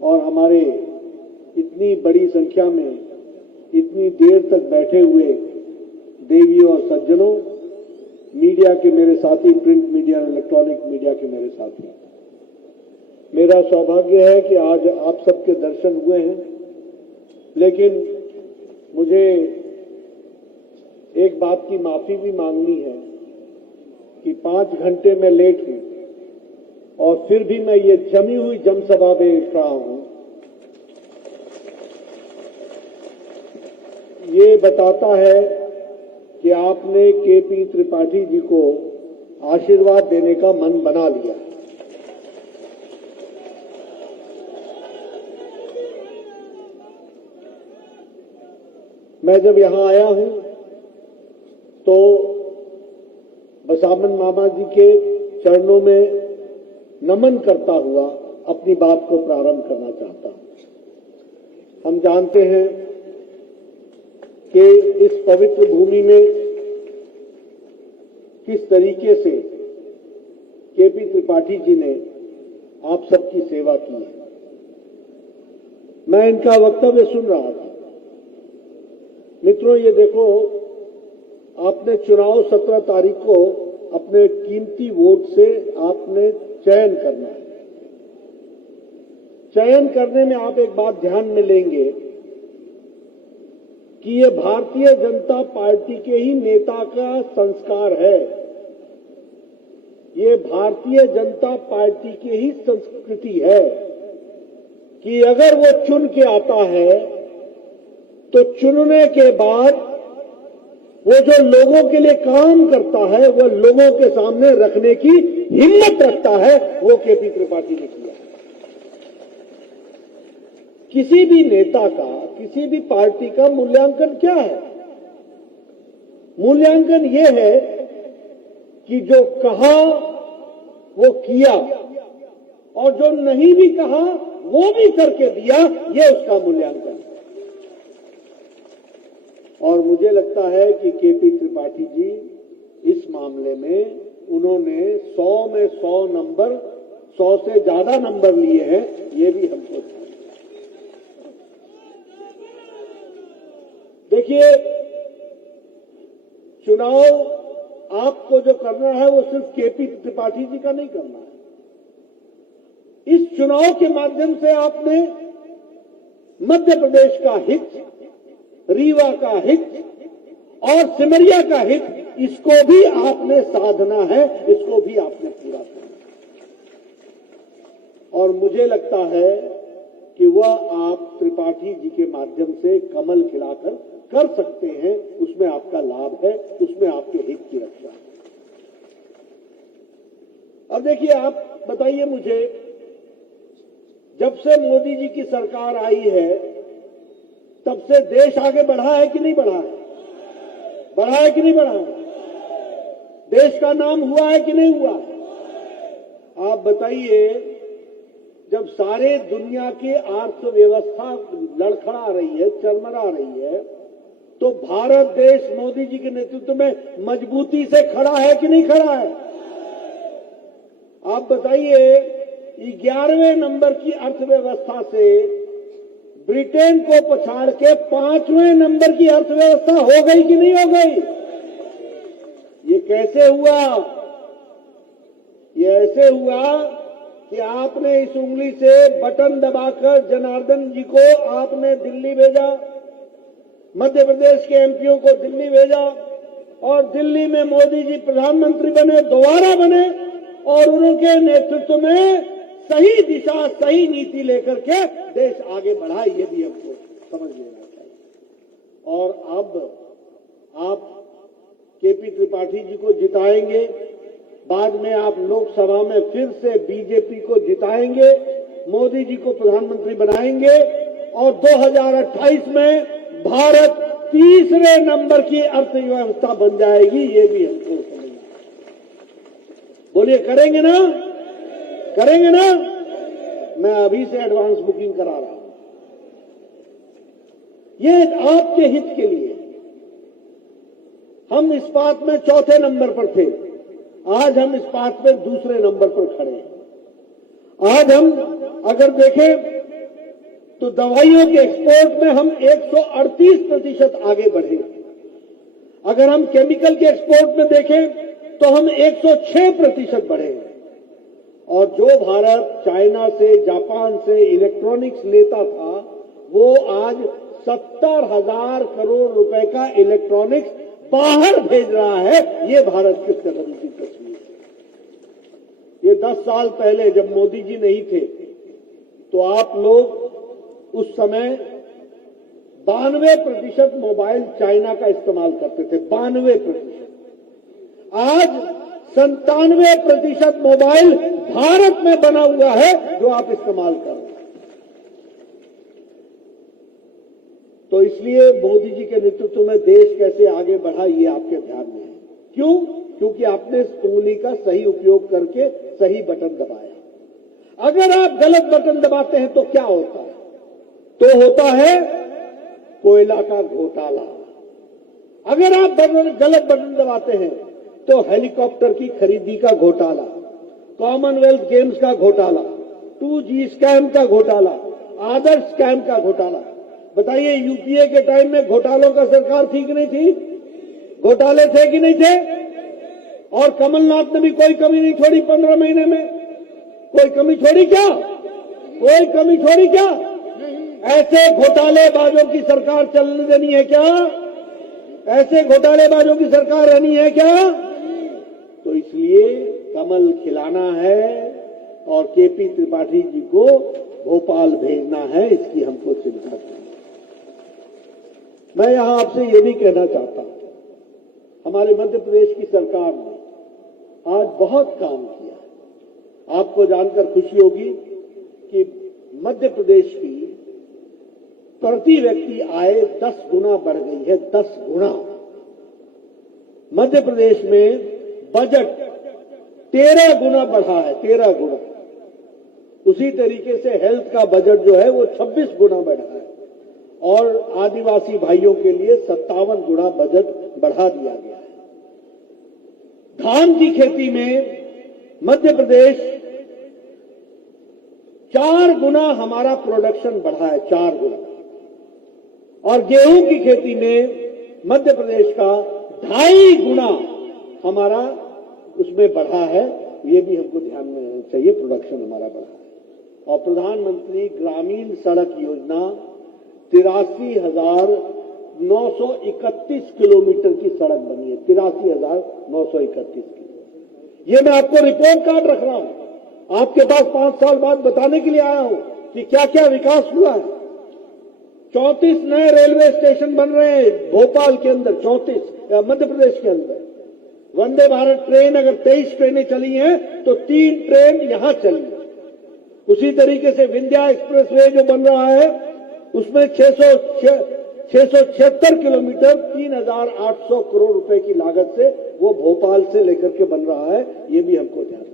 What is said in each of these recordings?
और हमारे इतनी बड़ी संख्या में इतनी देर तक बैठे हुए देवियों और सज्जनों, मीडिया के मेरे साथी, प्रिंट मीडिया, इलेक्ट्रॉनिक मीडिया के मेरे साथी, मेरा सौभाग्य है कि आज आप सबके दर्शन हुए हैं। लेकिन मुझे एक बात की माफी भी मांगनी है कि 5 घंटे में लेट हूं और फिर भी मैं ये जमी हुई जनसभा में देख रहा हूं। ये बताता है कि आपने केपी त्रिपाठी जी को आशीर्वाद देने का मन बना लिया। मैं जब यहां आया हूं तो बसामन मामा जी के चरणों में नमन करता हुआ अपनी बात को प्रारंभ करना चाहता हूं। हम जानते हैं कि इस पवित्र भूमि में किस तरीके से केपी त्रिपाठी जी ने आप सबकी सेवा की है। मैं इनका वक्तव्य सुन रहा था। मित्रों, ये देखो, आपने चुनाव 17 तारीख को अपने कीमती वोट से आपने चयन करना है। चयन करने में आप एक बात ध्यान में लेंगे कि ये भारतीय जनता पार्टी के ही नेता का संस्कार है, ये भारतीय जनता पार्टी की ही संस्कृति है कि अगर वो चुन के आता है तो चुनने के बाद वो जो लोगों के लिए काम करता है वो लोगों के सामने रखने की हिम्मत रखता है। वो केपी त्रिपाठी ने किया। किसी भी नेता का, किसी भी पार्टी का मूल्यांकन क्या है? मूल्यांकन ये है कि जो कहा वो किया और जो नहीं भी कहा वो भी करके दिया, ये उसका मूल्यांकन है। और मुझे लगता है कि केपी त्रिपाठी जी इस मामले में उन्होंने 100 में 100 नंबर, 100 से ज्यादा नंबर लिए हैं, ये भी हमको था। देखिए, चुनाव आपको जो करना है वो सिर्फ केपी त्रिपाठी जी का नहीं करना है। इस चुनाव के माध्यम से आपने मध्य प्रदेश का हित, रीवा का हित और सिमरिया का हित, इसको भी आपने साधना है, इसको भी आपने पूरा करना है। और मुझे लगता है कि वह आप त्रिपाठी जी के माध्यम से कमल खिलाकर कर सकते हैं। उसमें आपका लाभ है, उसमें आपके हित की रक्षा है। अब देखिए, आप बताइए मुझे, जब से मोदी जी की सरकार आई है तब से देश आगे बढ़ा है कि नहीं बढ़ा है? बढ़ा है कि नहीं बढ़ा है? देश का नाम हुआ है कि नहीं हुआ है? आप बताइए, जब सारे दुनिया की अर्थव्यवस्था लड़खड़ा रही है, चरमरा रही है, तो भारत देश मोदी जी के नेतृत्व में मजबूती से खड़ा है कि नहीं खड़ा है? आप बताइए, 11वें नंबर की अर्थव्यवस्था से ब्रिटेन को पछाड़ के 5वें नंबर की अर्थव्यवस्था हो गई कि नहीं हो गई? ये कैसे हुआ? ये ऐसे हुआ कि आपने इस उंगली से बटन दबाकर जनार्दन जी को आपने दिल्ली भेजा, मध्य प्रदेश के एमपीओ को दिल्ली भेजा और दिल्ली में मोदी जी प्रधानमंत्री बने, दोबारा बने और उनके नेतृत्व में सही दिशा, सही नीति लेकर के देश आगे बढ़ा। ये भी हमको समझ लेना चाहिए। और अब आप केपी त्रिपाठी जी को जिताएंगे, बाद में आप लोकसभा में फिर से बीजेपी को जिताएंगे, मोदी जी को प्रधानमंत्री बनाएंगे और 2028 में भारत 3रे नंबर की अर्थव्यवस्था बन जाएगी। ये भी हमको समझना। बोलिए, करेंगे ना? करेंगे ना? मैं अभी से एडवांस बुकिंग करा रहा हूं। ये आपके हित के लिए। हम इस बात में 4थे नंबर पर थे, आज हम इस बात में 2रे नंबर पर खड़े हैं। आज हम अगर देखें तो दवाइयों के एक्सपोर्ट में हम 138% आगे बढ़े। अगर हम केमिकल के एक्सपोर्ट में देखें तो हम 106% बढ़े। और जो भारत चाइना से, जापान से इलेक्ट्रॉनिक्स लेता था, वो आज 70,000 करोड़ रुपए का इलेक्ट्रॉनिक्स बाहर भेज रहा है। ये भारत के कदम की तस्वीर है। ये 10 साल पहले जब मोदी जी नहीं थे तो आप लोग उस समय 92% मोबाइल चाइना का इस्तेमाल करते थे, 92%। आज 97% मोबाइल भारत में बना हुआ है जो आप इस्तेमाल कर रहे हैं। तो इसलिए मोदी जी के नेतृत्व में देश कैसे आगे बढ़ा ये आपके ध्यान में है। क्यों? क्योंकि आपने उंगली का सही उपयोग करके सही बटन दबाया। अगर आप गलत बटन दबाते हैं तो क्या होता है? तो होता है कोयला का घोटाला। अगर आप गलत बटन दबाते हैं तो हेलीकॉप्टर की खरीदी का घोटाला, कॉमनवेल्थ गेम्स का घोटाला, 2G स्कैम का घोटाला, आदर्श स्कैम का घोटाला। बताइए, यूपीए के टाइम में घोटालों का सरकार थी कि नहीं थी? घोटाले थे कि नहीं थे? और कमलनाथ ने भी कोई कमी नहीं छोड़ी 15 महीने में। कोई कमी छोड़ी क्या? कोई कमी छोड़ी क्या? ऐसे घोटालेबाजों की सरकार चलने देनी है क्या? ऐसे घोटालेबाजों की सरकार रहनी है क्या? तो इसलिए कमल खिलाना है और केपी त्रिपाठी जी को भोपाल भेजना है, इसकी हमको चिंता करनी। मैं यहां आपसे ये भी कहना चाहता हूं, हमारे मध्य प्रदेश की सरकार ने आज बहुत काम किया। आपको जानकर खुशी होगी कि मध्य प्रदेश की प्रति व्यक्ति आय 10 गुना बढ़ गई है, 10 गुना। मध्य प्रदेश में बजट 13 गुना बढ़ा है, 13 गुना। उसी तरीके से हेल्थ का बजट जो है वो 26 गुना बढ़ा है और आदिवासी भाइयों के लिए 57 गुना बजट बढ़ा दिया गया है। धान की खेती में मध्य प्रदेश 4 गुना हमारा प्रोडक्शन बढ़ा है, 4 गुना। और गेहूं की खेती में मध्य प्रदेश का 2.5 गुना हमारा उसमें बढ़ा है। ये भी हमको ध्यान में रहना चाहिए, प्रोडक्शन हमारा बढ़ा है। और प्रधानमंत्री ग्रामीण सड़क योजना 83,931 किलोमीटर की सड़क बनी है, 83,931 किलोमीटर। ये मैं आपको रिपोर्ट कार्ड रख रहा हूं, आपके पास 5 साल बाद बताने के लिए आया हूं कि क्या क्या विकास हुआ है। 34 नए रेलवे स्टेशन बन रहे हैं भोपाल के अंदर, 34 मध्य प्रदेश के अंदर। वंदे भारत ट्रेन, अगर 23 ट्रेनें चली हैं तो 3 ट्रेन यहां चली। उसी तरीके से विंध्या एक्सप्रेसवे जो बन रहा है उसमें 676 किलोमीटर 3,800 करोड़ रुपए की लागत से वो भोपाल से लेकर के बन रहा है। ये भी हमको ध्यान है।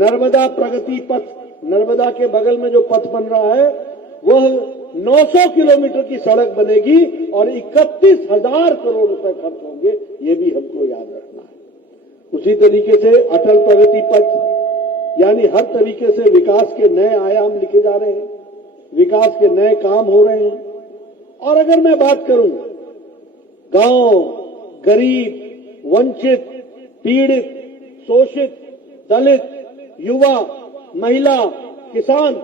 नर्मदा प्रगति पथ, नर्मदा के बगल में जो पथ बन रहा है वह 900 किलोमीटर की सड़क बनेगी और 31,000 करोड़ रुपए खर्च होंगे। ये भी हमको याद रखना है। उसी तरीके से अटल प्रगति पथ, यानी हर तरीके से विकास के नए आयाम लिखे जा रहे हैं, विकास के नए काम हो रहे हैं। और अगर मैं बात करूं गांव, गरीब, वंचित, पीड़ित, शोषित, दलित, युवा, महिला, किसान,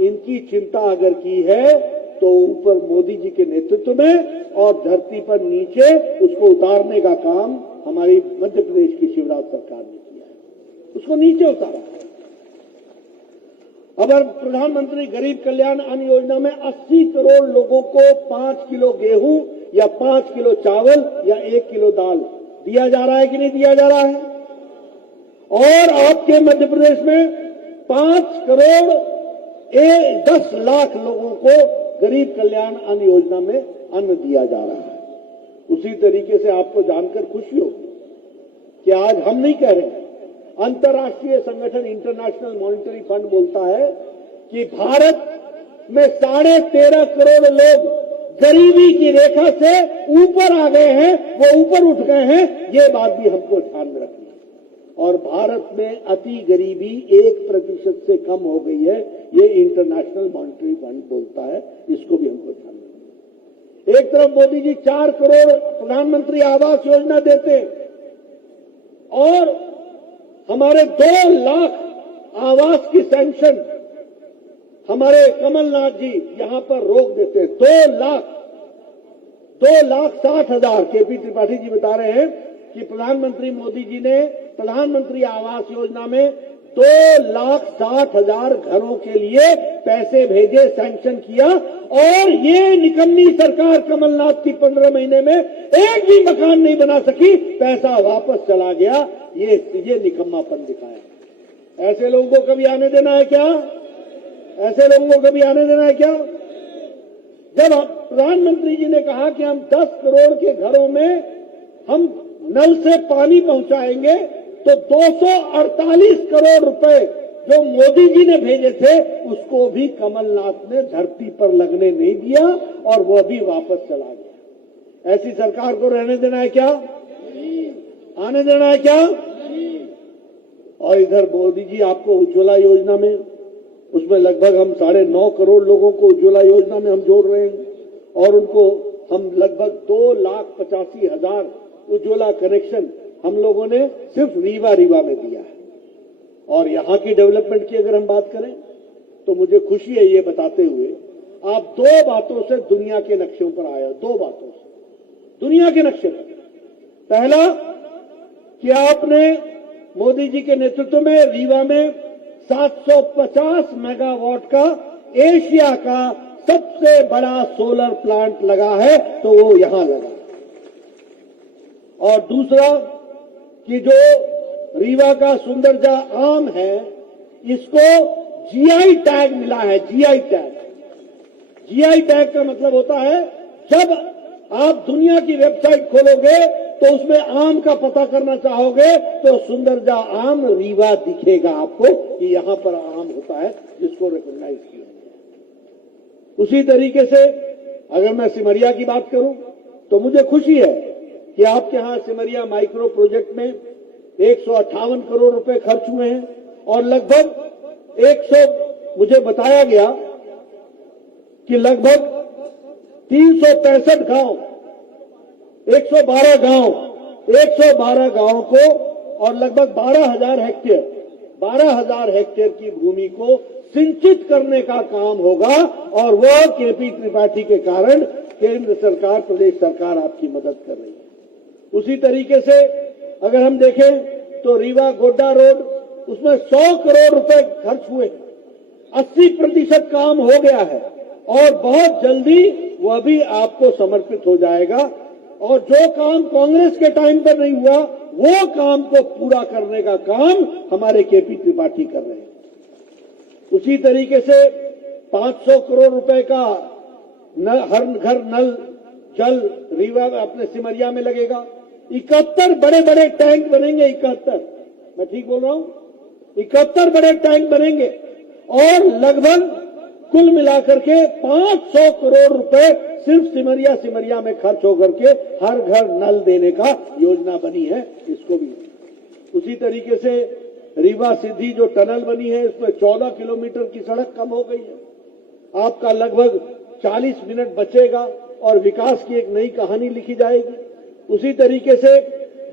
इनकी चिंता अगर की है तो ऊपर मोदी जी के नेतृत्व में और धरती पर नीचे उसको उतारने का काम हमारी मध्य प्रदेश की शिवराज सरकार ने किया है, उसको नीचे उतारा है। अगर प्रधानमंत्री गरीब कल्याण अन्न योजना में 80 करोड़ लोगों को 5 किलो गेहूं या 5 किलो चावल या 1 किलो दाल दिया जा रहा है कि नहीं दिया जा रहा है? और आपके मध्य प्रदेश में 5 करोड़ 10 लाख लोगों को गरीब कल्याण अन्न योजना में अन्न दिया जा रहा है। उसी तरीके से आपको जानकर खुशी होगी कि आज हम नहीं कह रहे हैं, अंतर्राष्ट्रीय संगठन इंटरनेशनल मॉनिटरी फंड बोलता है कि भारत में 13.5 करोड़ लोग गरीबी की रेखा से ऊपर आ गए हैं, वो ऊपर उठ गए हैं। ये बात भी हमको ध्यान में रखनी है। और भारत में अति गरीबी 1% से कम हो गई है। ये इंटरनेशनल मॉनेटरी फंड बोलता है, इसको भी हमको ध्यान रखना। एक तरफ मोदी जी 4 करोड़ प्रधानमंत्री आवास योजना देते और हमारे 2 लाख आवास की सैंक्शन हमारे कमलनाथ जी यहां पर रोक देते। 2,60,000 केपी त्रिपाठी जी बता रहे हैं कि प्रधानमंत्री मोदी जी ने प्रधानमंत्री आवास योजना में 2,60,000 घरों के लिए पैसे भेजे, सैंक्शन किया, और ये निकम्मी सरकार कमलनाथ की 15 महीने में एक भी मकान नहीं बना सकी, पैसा वापस चला गया। ये निकम्मापन दिखाया। ऐसे लोगों को कभी आने देना है क्या? ऐसे लोगों को कभी आने देना है क्या? जब प्रधानमंत्री जी ने कहा कि हम 10 करोड़ के घरों में हम नल से पानी पहुंचाएंगे, तो 248 करोड़ रुपए जो मोदी जी ने भेजे थे उसको भी कमलनाथ ने धरती पर लगने नहीं दिया और वह भी वापस चला गया। ऐसी सरकार को रहने देना है क्या? आने देना है क्या? और इधर मोदी जी आपको उज्ज्वला योजना में, उसमें लगभग हम 9.5 करोड़ लोगों को उज्ज्वला योजना में हम जोड़ रहे हैं और उनको हम लगभग 2,85,000 उज्ज्वला कनेक्शन हम लोगों ने सिर्फ रीवा में दिया है। और यहां की डेवलपमेंट की अगर हम बात करें तो मुझे खुशी है ये बताते हुए, आप 2 बातों से दुनिया के नक्शों पर आए हो। 2 बातों से दुनिया के नक्शे पर। पहला कि आपने मोदी जी के नेतृत्व में रीवा में 750 मेगावाट का एशिया का सबसे बड़ा सोलर प्लांट लगा है, तो वो यहां लगा। और दूसरा कि जो रीवा का सुंदरजा आम है, इसको जीआई टैग मिला है। जीआई टैग का मतलब होता है, जब आप दुनिया की वेबसाइट खोलोगे तो उसमें आम का पता करना चाहोगे तो सुंदरजा आम रीवा दिखेगा आपको कि यहां पर आम होता है, जिसको रिकॉग्नाइज किया गया। उसी तरीके से अगर मैं सिमरिया की बात करूं तो मुझे खुशी है कि आपके यहां सिमरिया माइक्रो प्रोजेक्ट में 158 करोड़ रुपए खर्च हुए हैं और लगभग 100, मुझे बताया गया कि लगभग 365 गांव, 112 गांव को और लगभग 12,000 हेक्टेयर की भूमि को सिंचित करने का काम होगा और वह केपी त्रिपाठी के कारण केंद्र सरकार, प्रदेश सरकार आपकी मदद कर रही है। उसी तरीके से अगर हम देखें तो रीवा गोड्डा रोड, उसमें 100 करोड़ रुपए खर्च हुए, 80% काम हो गया है और बहुत जल्दी वह भी आपको समर्पित हो जाएगा। और जो काम कांग्रेस के टाइम पर नहीं हुआ, वो काम को पूरा करने का काम हमारे केपी त्रिपाठी कर रहे हैं। उसी तरीके से 500 करोड़ रुपए का हर घर नल जल रीवा अपने सिमरिया में लगेगा। 71 बड़े बड़े टैंक बनेंगे। 71, मैं ठीक बोल रहा हूं? 71 बड़े टैंक बनेंगे और लगभग कुल मिलाकर के 500 करोड़ रुपए सिर्फ सिमरिया में खर्च होकर के हर घर नल देने का योजना बनी है, इसको भी। उसी तरीके से रीवा सिद्धि जो टनल बनी है, इसमें 14 किलोमीटर की सड़क कम हो गई है। आपका लगभग 40 मिनट बचेगा और विकास की एक नई कहानी लिखी जाएगी। उसी तरीके से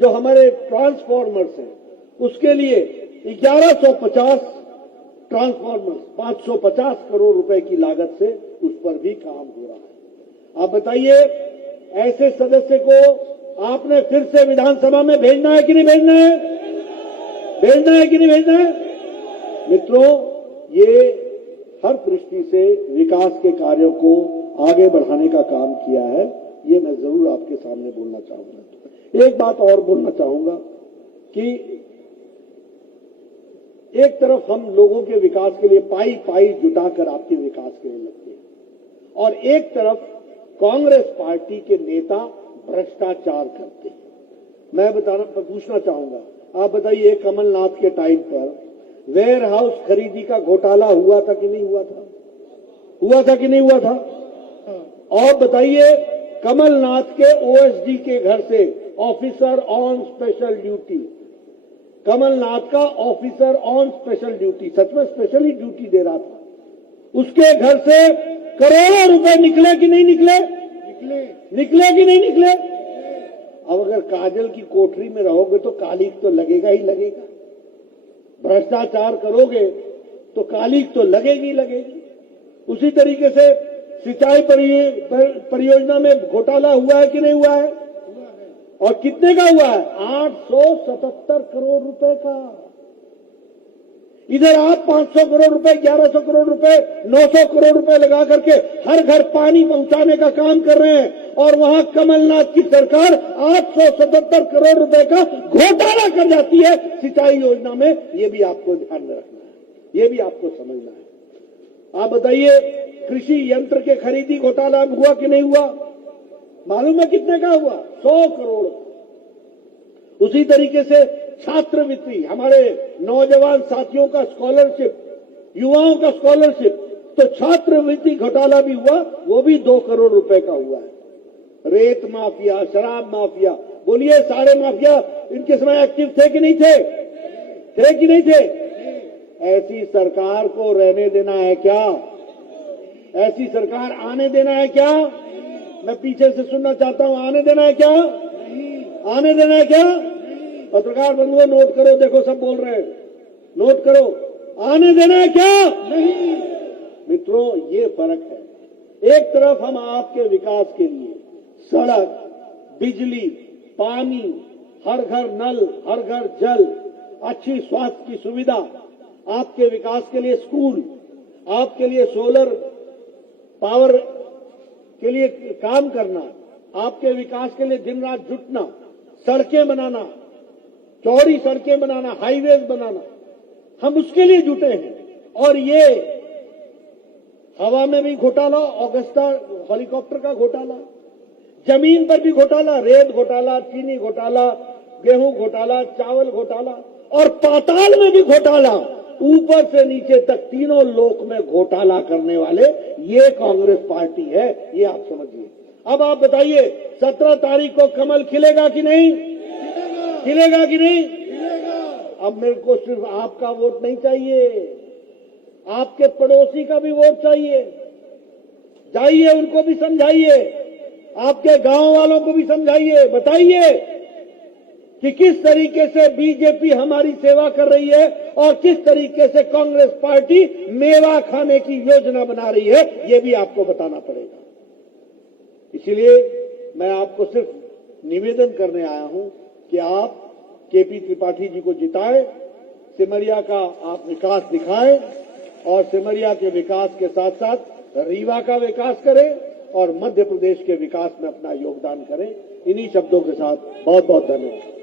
जो हमारे ट्रांसफॉर्मर्स हैं, उसके लिए 1150 ट्रांसफॉर्मर्स 550 करोड़ रुपए की लागत से उस पर भी काम हो रहा है। आप बताइए, ऐसे सदस्य को आपने फिर से विधानसभा में भेजना है कि नहीं भेजना है? भेजना है कि नहीं भेजना है? मित्रों, ये हर दृष्टि से विकास के कार्यों को आगे बढ़ाने का काम किया है। ये मैं जरूर आपके सामने बोलना चाहूंगा। एक बात और बोलना चाहूंगा कि एक तरफ हम लोगों के विकास के लिए पाई जुटाकर आपके विकास के लिए लगते हैं और एक तरफ कांग्रेस पार्टी के नेता भ्रष्टाचार करते हैं। मैं पूछना चाहूंगा, आप बताइए, कमलनाथ के टाइम पर वेयर हाउस खरीदी का घोटाला हुआ था कि नहीं हुआ था? हुआ था कि नहीं हुआ था? और बताइए, कमलनाथ के ओएसडी के घर से, officer on special duty, Kamalnath का ऑफिसर ऑन स्पेशल ड्यूटी, सच में स्पेशली ड्यूटी दे रहा था, उसके घर से करोड़ों रुपए निकले कि नहीं निकले? निकले कि नहीं निकले? अब अगर काजल की कोठरी में रहोगे तो कालिक तो लगेगा ही लगेगा, भ्रष्टाचार करोगे तो कालिक तो लगेगी ही लगेगी। उसी तरीके से सिंचाई परियोजना में घोटाला हुआ है कि नहीं हुआ है? और कितने का हुआ है? 877 करोड़ रुपए का। इधर आप 500 करोड़ रुपए, 1100 करोड़ रुपए, 900 करोड़ रुपए लगा करके हर घर पानी पहुंचाने का काम कर रहे हैं, और वहां कमलनाथ की सरकार 877 करोड़ रुपए का घोटाला कर जाती है सिंचाई योजना में। ये भी आपको ध्यान में रखना है, ये भी आपको समझना है। आप बताइए, कृषि यंत्र के खरीदी घोटाला हुआ कि नहीं हुआ? मालूम है कितने का हुआ? 100 करोड़। उसी तरीके से छात्रवृत्ति, हमारे नौजवान साथियों का स्कॉलरशिप, युवाओं का स्कॉलरशिप, तो छात्रवृत्ति घोटाला भी हुआ, वो भी 2 करोड़ रुपए का हुआ है। रेत माफिया, शराब माफिया, बोलिए सारे माफिया इनके समय एक्टिव थे कि नहीं थे? थे कि नहीं थे? ऐसी सरकार को रहने देना है क्या? ऐसी सरकार आने देना है क्या? मैं पीछे से सुनना चाहता हूं, आने देना है क्या? आने देना है क्या? पत्रकार बंधुओं नोट करो, देखो सब बोल रहे हैं, नोट करो, आने देना है क्या? नहीं। मित्रों, ये फर्क है। एक तरफ हम आपके विकास के लिए सड़क, बिजली, पानी, हर घर नल, हर घर जल, अच्छी स्वास्थ्य की सुविधा, आपके विकास के लिए स्कूल, आपके लिए सोलर पावर के लिए काम करना, आपके विकास के लिए दिन रात जुटना, सड़कें बनाना, चौड़ी सड़कें बनाना, हाईवेज बनाना, हम उसके लिए जुटे हैं। और ये हवा में भी घोटाला, ऑगस्टा हेलीकॉप्टर का घोटाला, जमीन पर भी घोटाला, रेत घोटाला, चीनी घोटाला, गेहूं घोटाला, चावल घोटाला, और पाताल में भी घोटाला, ऊपर से नीचे तक तीनों लोक में घोटाला करने वाले ये कांग्रेस पार्टी है, ये आप समझिए। अब आप बताइए, 17 तारीख को कमल खिलेगा कि नहीं? खिलेगा कि नहीं? अब मेरे को सिर्फ आपका वोट नहीं चाहिए, आपके पड़ोसी का भी वोट चाहिए। जाइए, उनको भी समझाइए, आपके गांव वालों को भी समझाइए, बताइए कि किस तरीके से बीजेपी हमारी सेवा कर रही है और किस तरीके से कांग्रेस पार्टी मेवा खाने की योजना बना रही है, ये भी आपको बताना पड़ेगा। इसलिए मैं आपको सिर्फ निवेदन करने आया हूं कि आप केपी त्रिपाठी जी को जिताएं, सिमरिया का आप विकास दिखाएं, और सिमरिया के विकास के साथ साथ रीवा का विकास करें और मध्य प्रदेश के विकास में अपना योगदान करें। इन्हीं शब्दों के साथ बहुत बहुत धन्यवाद।